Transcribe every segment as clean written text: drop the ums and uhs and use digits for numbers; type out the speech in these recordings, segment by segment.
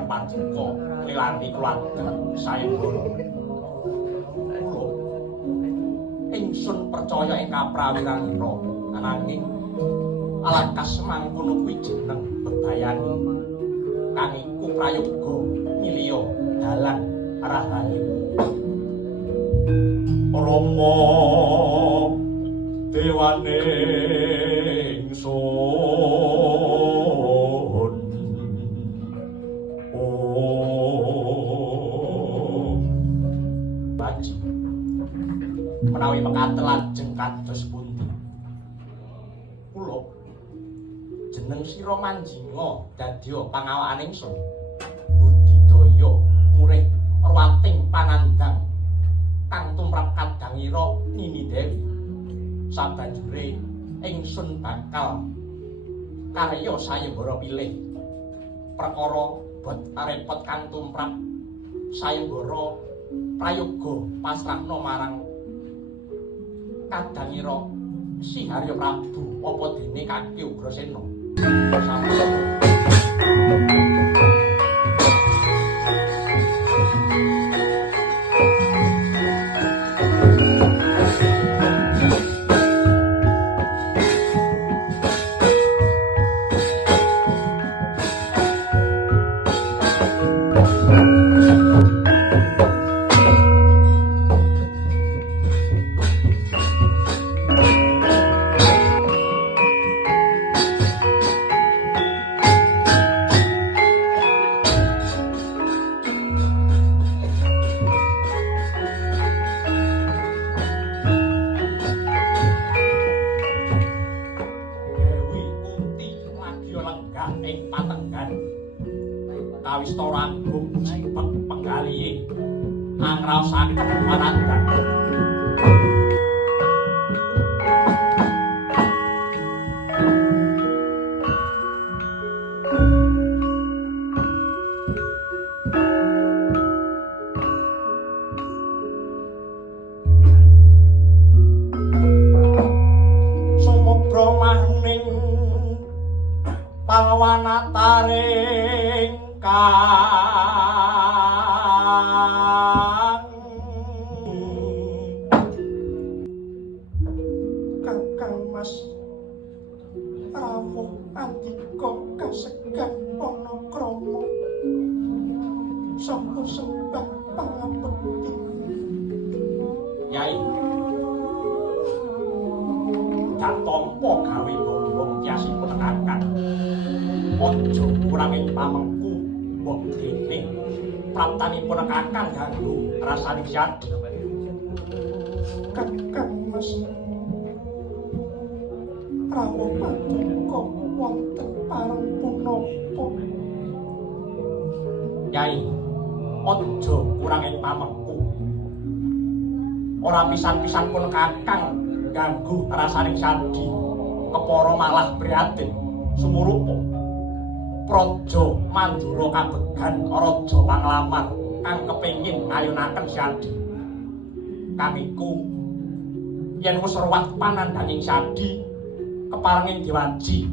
marang paduka liwati keluarga sayembara. Kula ingsun percaya ing kaprawiranira ananging alangkah semangkono kuwi jeneng bebayani kang iku prayoga milya dalan rahayu. Rama dewane ingsun baji menawi mekaten lajeng kados pundi kula jeneng sira manjinga dadi pangawakan ingsun budidaya murih ruwating panandang kang tumrap kadangira Nini Dewi sabanjure ingsun bakal karya sayembara pilih perkara bot repot kang tumrap sayembara prayoga pasrahna marang kadangira Si Harya Prabu apa dene Kaki Ugrasena sampeyan kawista ranggung cipek penggalihe angraosaken panandang sumubra maning pawanataring Kakang Mas rawuh andika kasegan ana krama sapa sembah pangabekti Yai dak tampa gawe wong kiasipun kakang aja kurang ing pamengku mbok dene praptanipun kakang ganggu rasaning Syadi. Kakang Mas rawuh paduka wonten pareng punapa Yai aja kurang ing pamengku ora pisan-pisan pun kakang ganggu rasaning Syadi kepara malah prihatin sumurupa Praja Mandura kabegan raja Panglamar kang kepengin ngayunaken Syadi. Kang iku yen wis ruwat panandhanging Syadi keparenging diwaji.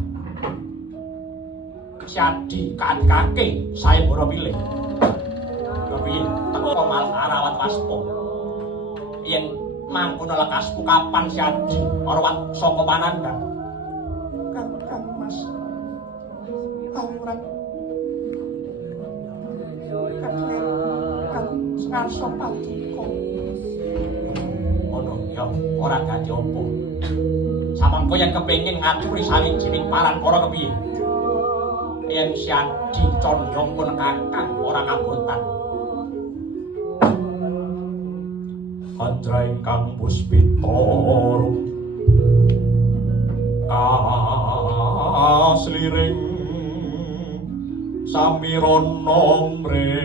Syadi kaadikake sayembara pilih. Kepiye teka malah arawat waspa. Yen mangkono lekasku kapan Syadi ruwat saka panandhang. Kakang Mas Tawuran kakek ngarsa paduka ono ya ora dadi apa samangka yen kepengin ngaturi sawijining parampara kepiye yen Syadi candha pun kakang ora kabotan Andra ingkang puspita kasliring samirana mrek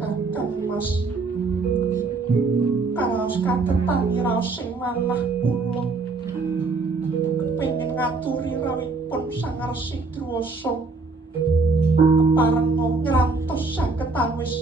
Kakang Mas karaos katetang iraos sing manah kula Resi Drwasa keparenga ngrantos saged awis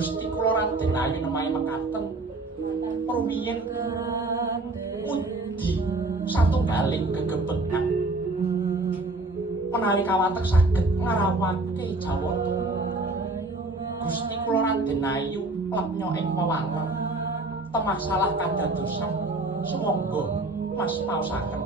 Gusti kula Raden Ayu nemahi mekaten rumiyin mundi satunggaling gegebengan menawi kawatek saged ngarawake Jawata. Gusti kula Raden Ayu lepnya ing wewangen temasalah kadadosan sumangga Mas maosaken.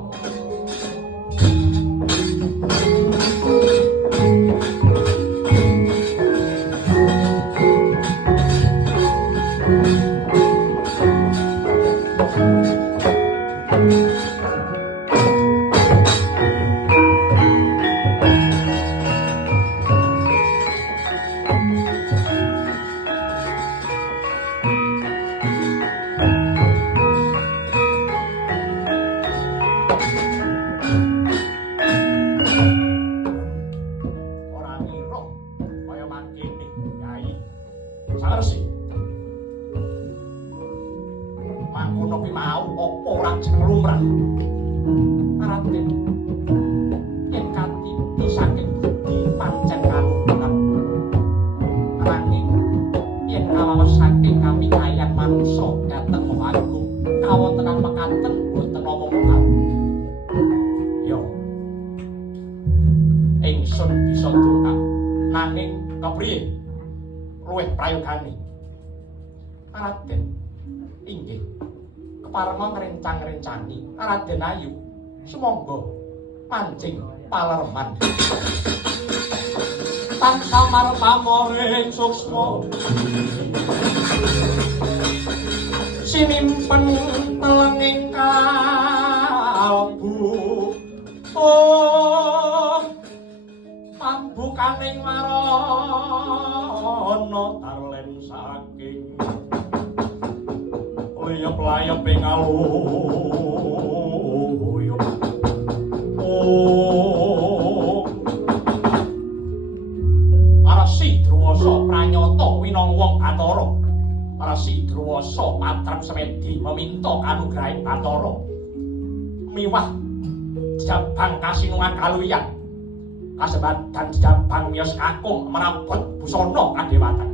Raden Ayu sumangga mancing palereman tansah marpamo ing suksma sinimpen telenging kalbu pambukaning marana tarlen saking layap-layap ing Resi Drwasa pranyata winang wong Bathara. Resi Drwasa patrap semedi meminta kanugrahing Bathara miwah jabang kasinungan kaluwihan kasebat dan jabang miyos kakung merabot busana kadewatan.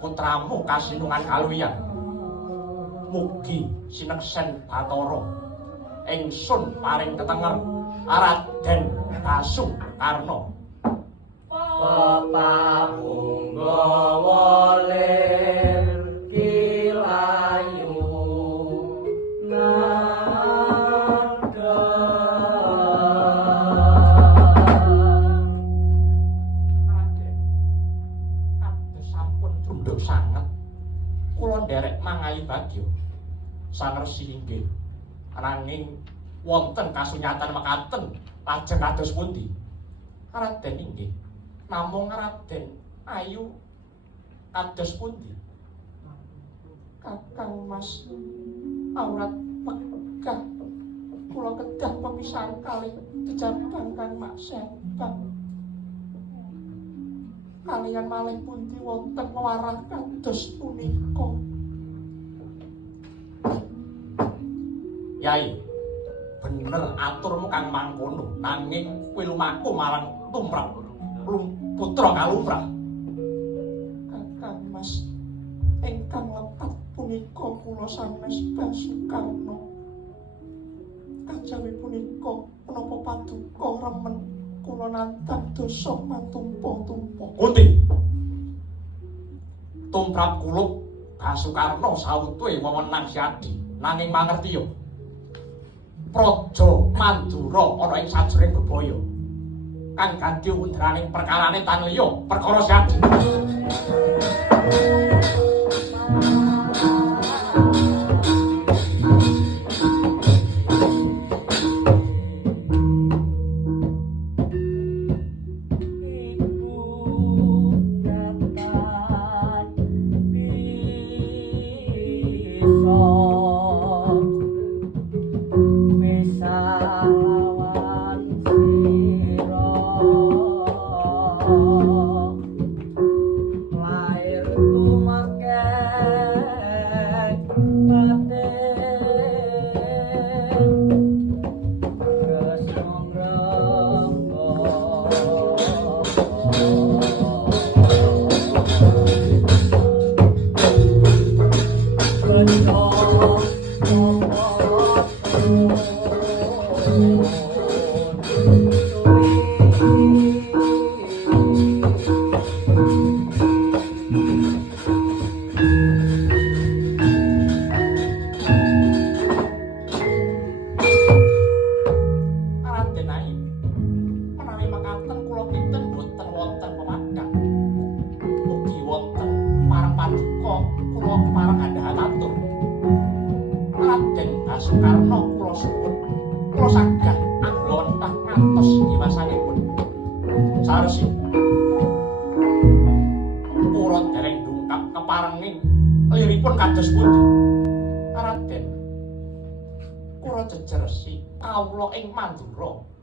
Putramu kasinungan kaluwihan mugi sineksen Bathara ingsun paring ketenger Raden Kasukarna Papanggawa lir kilayu tunduk sanget kula nderek mangayu bagya sang resi inggih ananging wonten kasunyatan mekaten lajeng kados pundi Raden inggih namung Raden ayu kados pundi Kakang Mas aurat pegah kula kedah pemisahan kalih jejabang Kang Mas Sembang kaliyan malih pundi wonten warah kados punika Yai bener aturmu Kang mangkono nanging kowe lumaku marang tumrap putra kalumrah Kakang Mas ingkang lepat punika kula sanes Basukarna kajawi punika menapa paduka remen kula nantang dosa matumpa-tumpa Kunti tumrap kula Basukarna sawetwe wewenang siadi nanging mangertiya Praja Mandura ana ing sajroning bebaya kang ganti undraning perkarane tan liya perkara siadi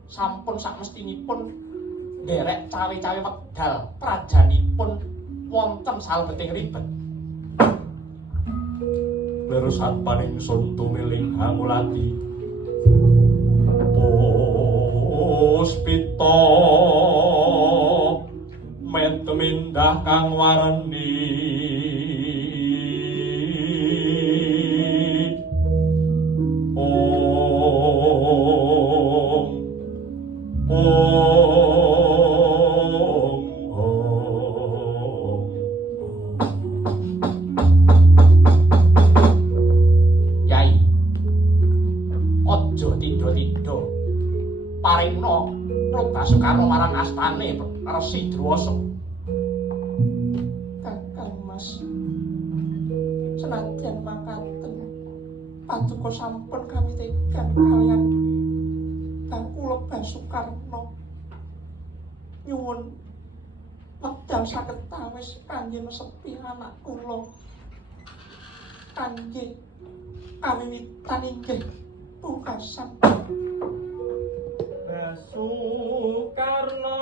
sampun sakmestinipun nderek cawe-cawe wekdal prajanipun wonten salebeting ribet. Leresat paningsun tumiling Hangulati. Puspita metemindah kang warni. Basukarna marang astane Resi Drwasa. Kakang Mas, senadyan makaten paduka sampun kami tegan kaliyan Kang kula Basukarna nyuwun wekdal saged tawis kangge nesepi anak kula kangge kawiwitan inggih pungkasan Basukarna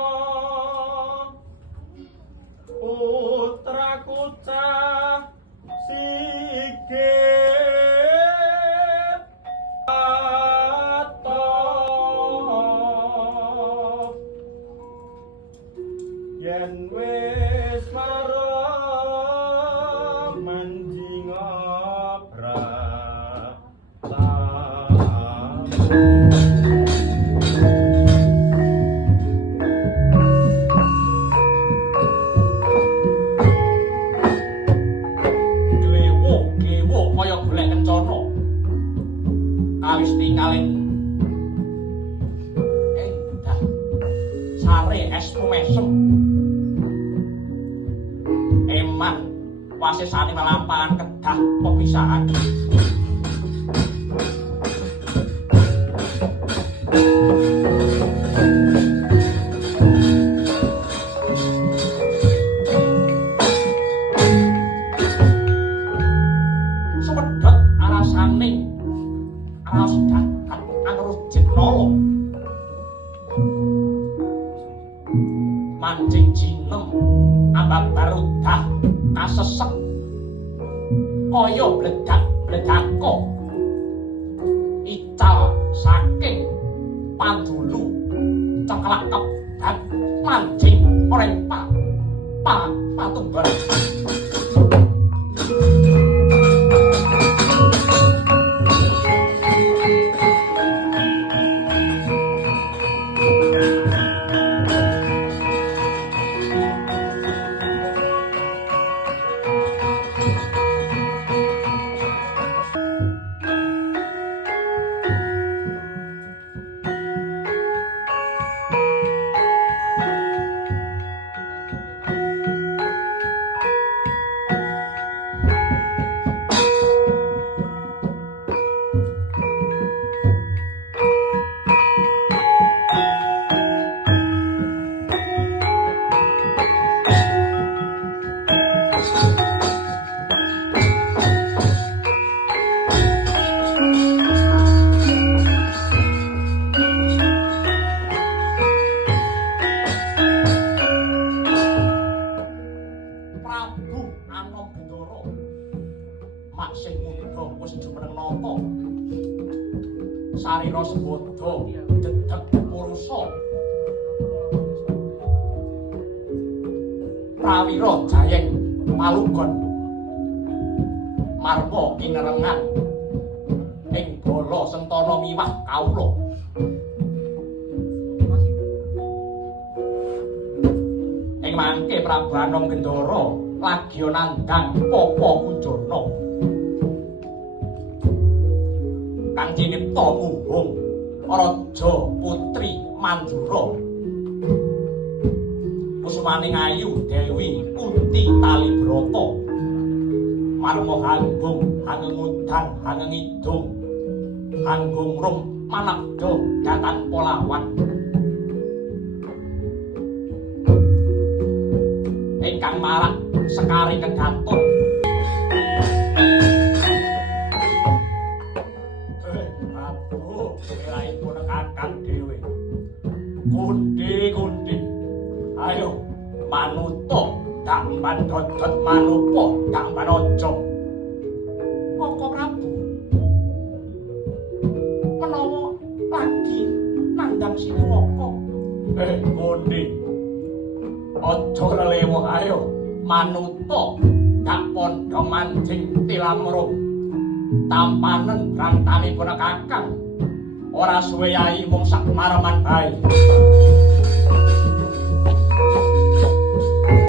putraku cah sigit atop yen wis marem manjing wasesane melampahan kedah pepisahan. Sepedhot arasaning raos dagat angrus jenala mancing jinem ambak barudah kasesek kaya bledak-bledako ical saking pandulu ceklak kebat mancing oreng patumbar. Sarira sebodo dedeg purusa prawira jayeng palugon marma ing rengan ing bala sentana miwah kawula ing mangke Prabu Anom Gendara lagi nandhang Papa Kunjana kang cinipta muhung raja putri Mandura Kusumaning ayu Dewi Kunti Talibrata marma hanggung hangengudang hangengidung hanggung rum managda datan polawan ingkang marak sekari kegatun Melaipun kakang dhewe. Kundi-kundi. Ayo manuta dak mandodot manupa dak manaja. Koko Prabu. Menawa lagi nandhang Siniwaka. Kundi. Aja lelewo ayo manuta dak pandha mancing tilamrung. Tampanen brantanipun kakang ora suwe yai mung sak mareman bae.